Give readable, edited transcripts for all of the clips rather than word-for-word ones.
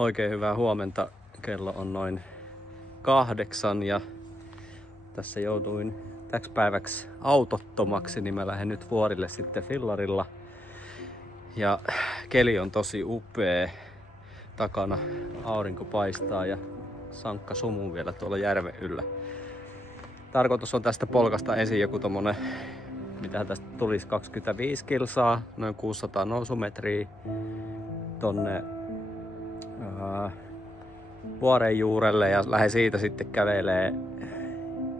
Oikein hyvää huomenta. Kello on noin 8 ja tässä jouduin täksi päiväksi autottomaksi, niin mä lähden nyt vuorille sitten fillarilla. Ja keli on tosi upea. Takana aurinko paistaa ja sankka sumuu vielä tuolla järven yllä. Tarkoitus on tästä polkasta ensin joku tommonen, mitä tästä tulisi 25 kilsaa, noin 600 nousumetriä tonne vuoren juurelle ja lähden siitä sitten kävelee.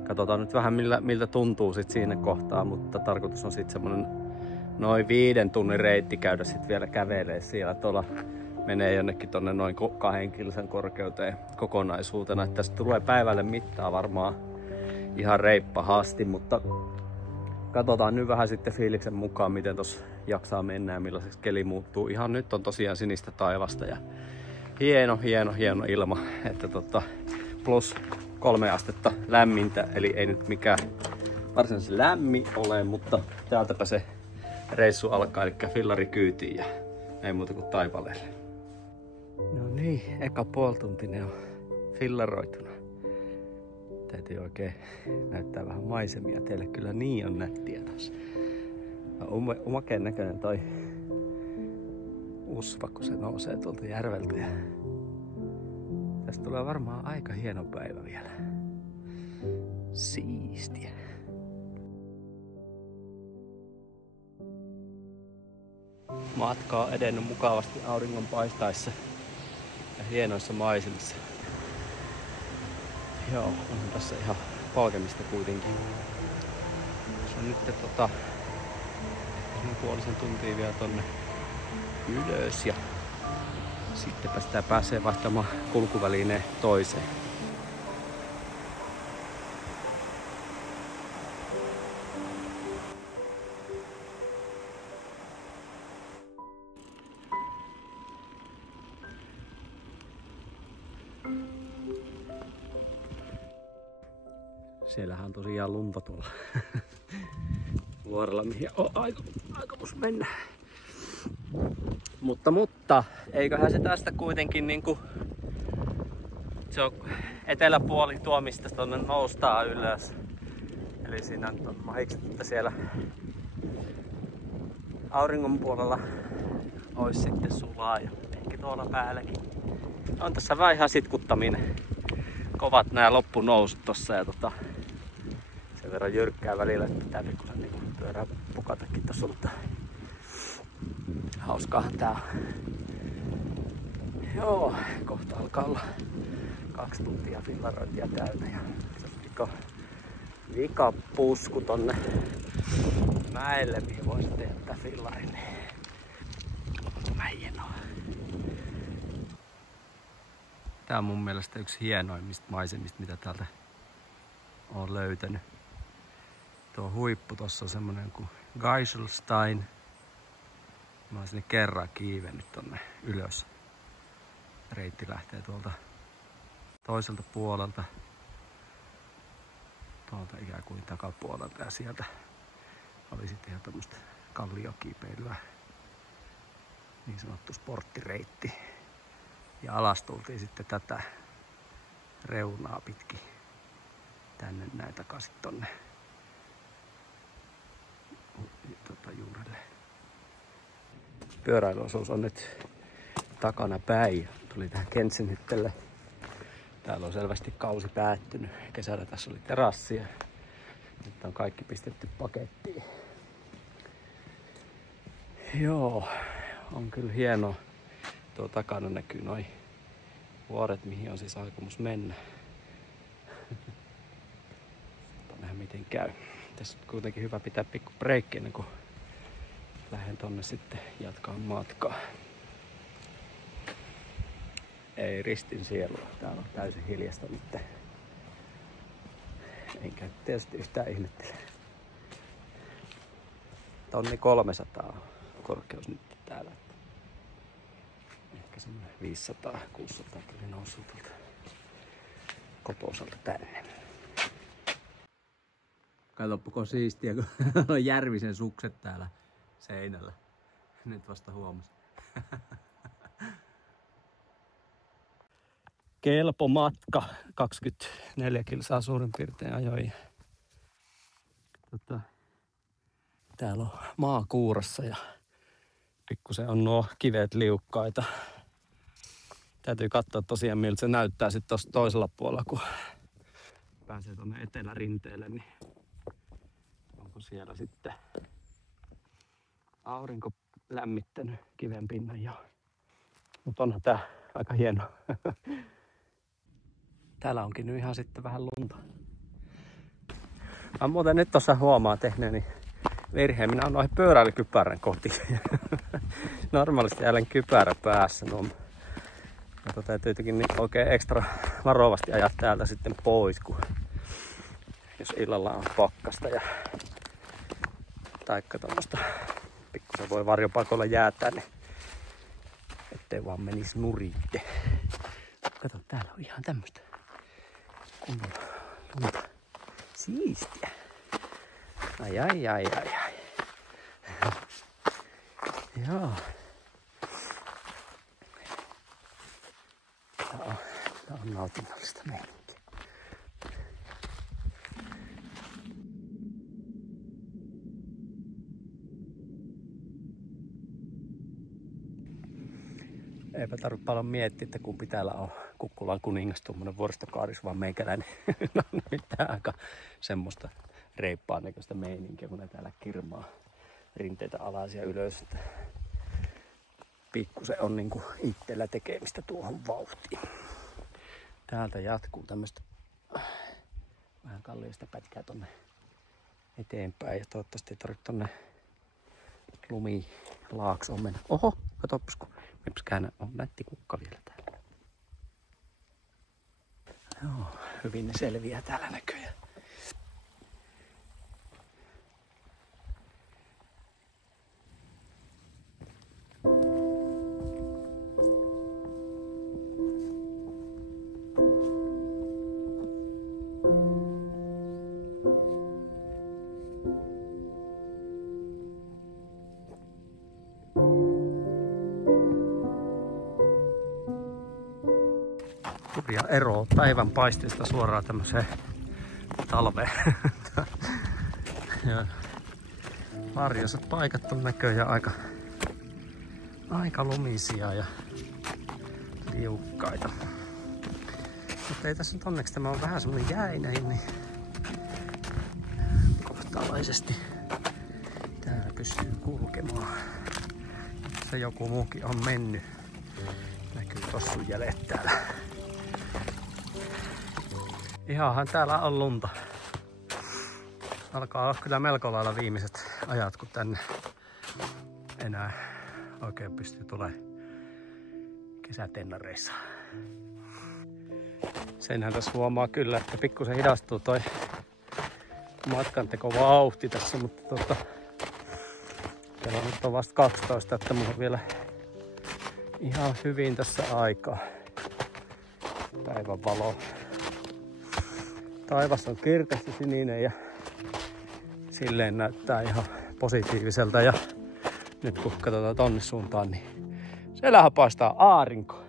Katsotaan nyt vähän miltä tuntuu sit siinä kohtaa, mutta tarkoitus on sitten semmonen noin 5 tunnin reitti käydä sitten vielä kävelee siellä. Tuolla menee jonnekin tonne noin 2 kilsan korkeuteen kokonaisuutena. Että tästä tulee päivälle mittaa varmaan ihan reippaasti, mutta katsotaan nyt vähän sitten fiiliksen mukaan, miten tossa jaksaa mennä ja millaiseksi keli muuttuu. Ihan nyt on tosiaan sinistä taivasta ja hieno ilma, että plus 3 astetta lämmintä, eli ei nyt mikään varsinaisesti lämmin ole, mutta täältäpä se reissu alkaa, eli fillari kyytiin ja ei muuta kuin taipaleelle. No niin, eka puolituntinen on fillaroituna. Täytyy oikein näyttää vähän maisemia teille, kyllä niin on nättiä tossa. Umakeen näköinen toi usva, kun se nousee tuolta järveltä. Ja tästä tulee varmaan aika hieno päivä vielä. Siistiä. Matka on edennyt mukavasti auringon paistaessa ja hienoissa maisemissa. Joo, on tässä ihan polkemista kuitenkin. Se on nyt puolisen tuntia vielä tonne ylös ja sittenpä sitä pääsee vaihtamaan kulkuvälineen toiseen. Siellähän on tosiaan lunta tuolla vuorella, mihin on aikomus mennä. Mutta eiköhän se tästä kuitenkin niinku, se on eteläpuoli tuo, mistä tonne noustaan ylös. Eli siinä on mahikset, että siellä auringon puolella olisi sitten sulaa ja ehkä tuolla päälläkin. On tässä vähän ihan sitkuttaminen. Kovat nää loppunousut tossa ja sen verran jyrkkää välillä, että pitää pikkusen niinku pyörää pukatakin tossa, mutta hauskaahan tää on. Joo, kohta alkaa olla 2 tuntia fillarointia täynnä ja vika pusku tonne mäelle, mihin voi sitten jättää fillarin. Mä hienoa. Tää on mun mielestä yksi hienoimmista maisemista, mitä täältä on löytänyt. Tuo huippu tossa on semmonen kuin Geiselstein. Mä oon sinne kerran kiivennyt tonne ylös. Reitti lähtee tuolta toiselta puolelta. Tuolta ikään kuin takapuolelta ja sieltä oli sitten ihan tämmöstä kalliokiipeilyä. Niin sanottu sporttireitti. Ja alas tultiin sitten tätä reunaa pitkin tänne näin takaisin tonne juurelle. Pyöräilyosuus on nyt takana päin. Tuli tähän Kensenhyttelle. Täällä on selvästi kausi päättynyt. Kesällä tässä oli terassia. Nyt on kaikki pistetty pakettiin. Joo, on kyllä hienoa. Tuo takana näkyy noi vuoret, mihin on siis aikomus mennä. Nähdään miten käy. Tässä on kuitenkin hyvä pitää pikku breikki ennen kuin lähden tonne sitten jatkaa matkaa. Ei ristin sielua. Täällä on täysin hiljasta nyt. Enkä tietysti yhtään ihmettele. 1300 on korkeus nyt täällä. Ehkä semmoinen 500-600 tuli noussut tuolta Koposalta tänne. Katsoppuko siistiä, kun on Järvisen sukset täällä seinällä. Nyt vasta huomasin. kelpo matka. 24 kilsaa suurin piirtein ajoin. Täällä on maakuurassa ja pikkusen on nuo kivet liukkaita. Täytyy katsoa tosiaan miltä se näyttää sitten tuossa toisella puolella, kun pääsee tuonne etelärinteelle, niin onko siellä sitten aurinko lämmittänyt kiven pinnan jo. Mutta onhan tää aika hieno. Täällä onkin nyt ihan sitten vähän lunta. Mä muuten nyt tuossa huomaa tehneeni virheen. Minä olen noihin pyöräilykypärän kotiin. Normaalisti jälleen kypärä päässä. Mutta täytyy nyt oikein ekstra varovasti ajaa täältä sitten pois, kun jos illalla on pakkasta ja taikka tommoista pikkusen voi varjopaikoilla jäätää, niin ettei vaan menisi nuritte. Kato, täällä on ihan tämmöstä kunnon lunta. Siistiä. Ai. Joo. Tää on nautinnollista meininkiä. Eipä tarvitse paljon miettiä, että kumpi täällä on Kukkulan kuningas, tuommoinen vuoristokaaris, vaan meikäläinen. No mitään aika semmoista reippaan näköistä meininkiä, kun ne täällä kirmaa rinteitä alas ja ylös. Pikkusen on niinku itsellä tekemistä tuohon vauhtiin. Täältä jatkuu tämmöistä vähän kalliista pätkää tonne eteenpäin ja toivottavasti ei tarvitse tonne lumilaaksoon mennä. Oho, katoppas kun mepskään on nätti kukka vielä täällä. Joo, hyvin ne selviää täällä näköjään. Ja ero päivän paisteesta suoraan tämmöiseen talveen. Ja varjoiset paikat on näköjään aika lumisia ja liukkaita. Mutta ei tässä nyt onneksi, tämä on vähän semmonen jäinen, niin kohtalaisesti täällä pystyy kulkemaan. Se joku muukin on mennyt. Näkyy tossun jäljet täällä. Ihanhan täällä on lunta. Alkaa olla kyllä melko lailla viimeiset ajat, kun tänne enää oikein pystyy tulemaan kesätennareissa. Senhän tässä huomaa kyllä, että pikkusen hidastuu toi matkanteko vauhti tässä, mutta kello nyt on vasta 12, että mulla on vielä ihan hyvin tässä aikaa. Päivän valo. Taivas on kirkasti sininen ja silleen näyttää ihan positiiviselta. Ja nyt kun katsotaan tonne suuntaan, niin siellähän paistaa aurinko.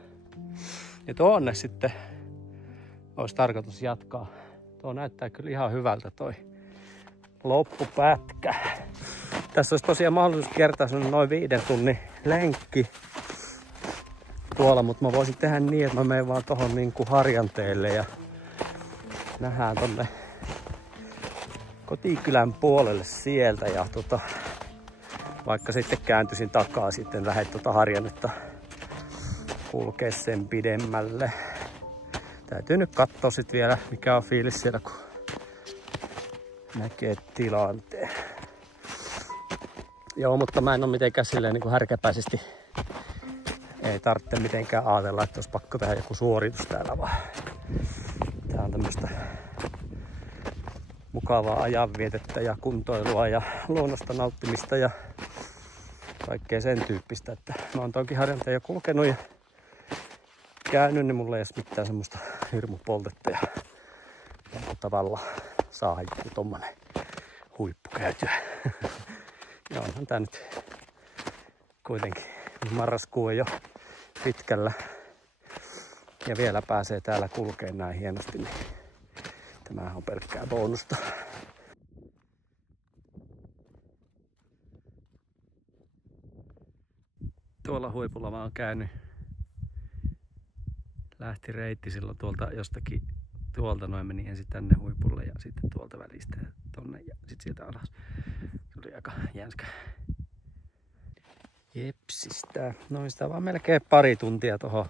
Ja tuonne sitten olisi tarkoitus jatkaa. Tuo näyttää kyllä ihan hyvältä toi loppupätkä. Tässä olisi tosiaan mahdollisuus kertaa noin 5 tunnin lenkki tuolla, mutta mä voisin tehdä niin, että mä menen vaan tohon niinku harjanteelle ja nähdään tonne kotikylän puolelle sieltä ja vaikka sitten kääntyisin takaa sitten lähdet harjannetta kulkea sen pidemmälle. Täytyy nyt katsoa sitten vielä mikä on fiilis siellä kun näkee tilanteen. Joo, mutta mä en ole mitenkään silleen niin kuin härkäpäisesti. Ei tarvitse mitenkään ajatella, että olisi pakko tehdä joku suoritus täällä vaan. Tää on tämmöistä mukavaa ajanvietettä ja kuntoilua ja luonnosta nauttimista ja kaikkea sen tyyppistä. Että mä oon toki harjanteen jo kulkenut ja käynyt, niin mulla ei ole mitään semmoista hirmupoltetta ja tavalla saa joku tommonen huippu käytyä. Ja onhan tää nyt kuitenkin marraskuu jo pitkällä. Ja vielä pääsee täällä kulkeen näin hienosti, niin tämähän on pelkkää bonusta. Tuolla huipulla mä oon käynyt. Lähti reitti silloin tuolta jostakin, tuolta noin meni ensin tänne huipulle ja sitten tuolta välistä tonne ja sitten sieltä alas. Se oli aika jänskä. Jepsistä. Noin sitä vaan melkein pari tuntia tuohon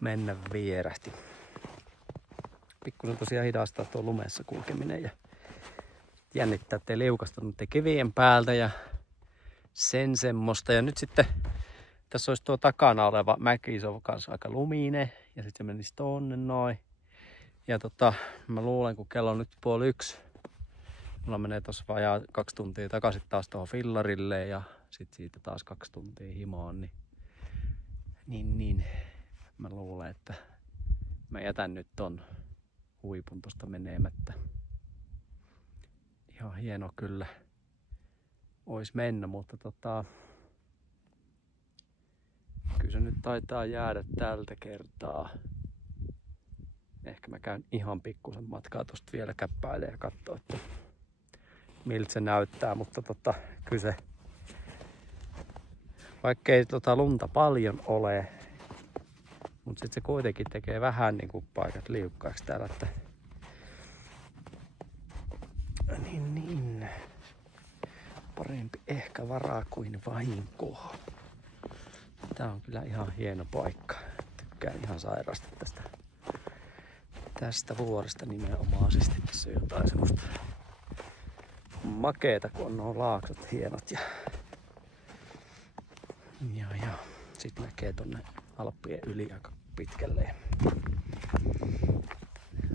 mennä vierähti. Pikkusen tosiaan hidastaa tuo lumessa kulkeminen ja jännittää, ettei liukastanut kivien päältä ja sen semmoista. Ja nyt sitten tässä olisi tuo takana oleva mäki, se on kanssa aika luminen ja sitten se menisi tonne noin. Ja mä luulen, kun kello on nyt 12:30, mulla menee tossa vajaa 2 tuntia takaisin taas tuohon fillarille ja sitten siitä taas 2 tuntia himoon, niin mä luulen, että mä jätän nyt ton huipun tosta menemättä. Ihan hieno kyllä ois mennä, mutta kyllä se nyt taitaa jäädä tältä kertaa. Ehkä mä käyn ihan pikkusen matkaa tosta vielä käppäilemään ja katsoo, että miltä se näyttää, mutta kyllä se, vaikkei lunta paljon ole, mutta sitten se kuitenkin tekee vähän niin kuin paikat liukkaiksi täällä, että niin. Parempi ehkä varaa kuin vahinkoa. Tää on kyllä ihan hieno paikka. Tykkään ihan sairaasti tästä vuoresta nimenomaisesti. Tässä on jotain semmoista makeeta, kun on nuo laaksot hienot ja sitten näkee tonne Alppien yli aika pitkälle.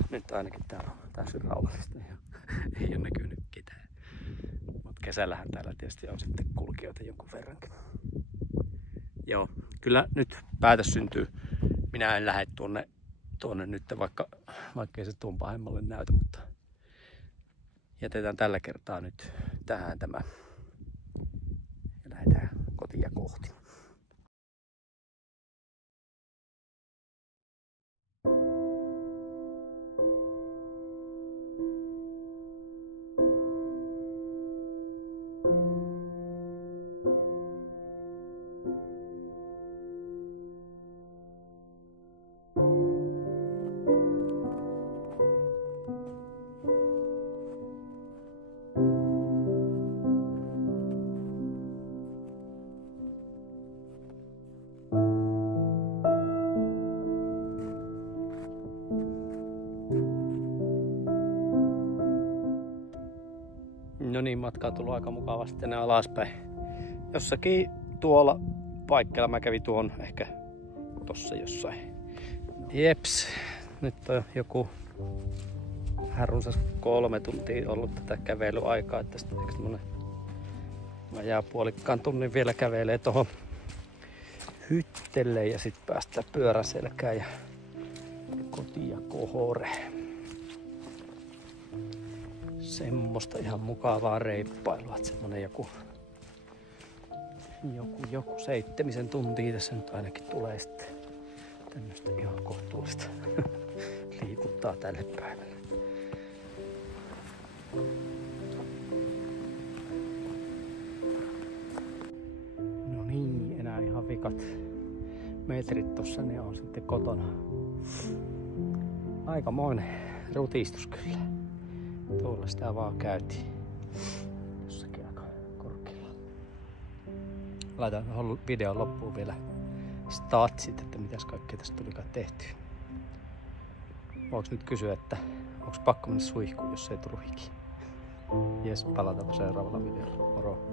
Nyt ainakin täällä on täysin rauhallista ja ei ole näkynyt ketään. Mut kesällähän täällä tietysti on sitten kulkijoita jonkun verrankin. Joo, kyllä nyt päätös syntyy. Minä en lähde tuonne nyt, vaikkei se tuon pahemmalle näytä, mutta jätetään tällä kertaa nyt tähän tämä ja lähdetään kotia kohti. No niin, matka on tullut aika mukavasti tänne alaspäin. Jossakin tuolla paikalla mä kävin tuon ehkä tossa jossain. Jeps, nyt on joku vähän runsas 3 tuntia ollut tätä kävelyaikaa. Tästä ehkä semmonen vajaa puolikkaan tunnin vielä kävelee tohon hyttelle ja sit päästään pyöräselkään ja kotia kohore. Semmoista ihan mukavaa reippailua, että semmonen joku 7 tuntia tässä nyt ainakin tulee sitten tämmöistä ihan kohtuullista liikuttaa tälle päivälle. No niin, enää ihan vikat metrit tossa ne on sitten kotona. Aikamoinen rutistus kyllä. Tuolla sitä vaan käytiin. Jossakin aika korkealla. Laitan videon loppuun vielä statsit, että mitäs kaikkea tästä tulikaan tehtyä. Voinko nyt kysyä, että onko pakko mennä suihkuun, jos ei tullut hiki? Jes, palataan seuraavalla videolla. Moro!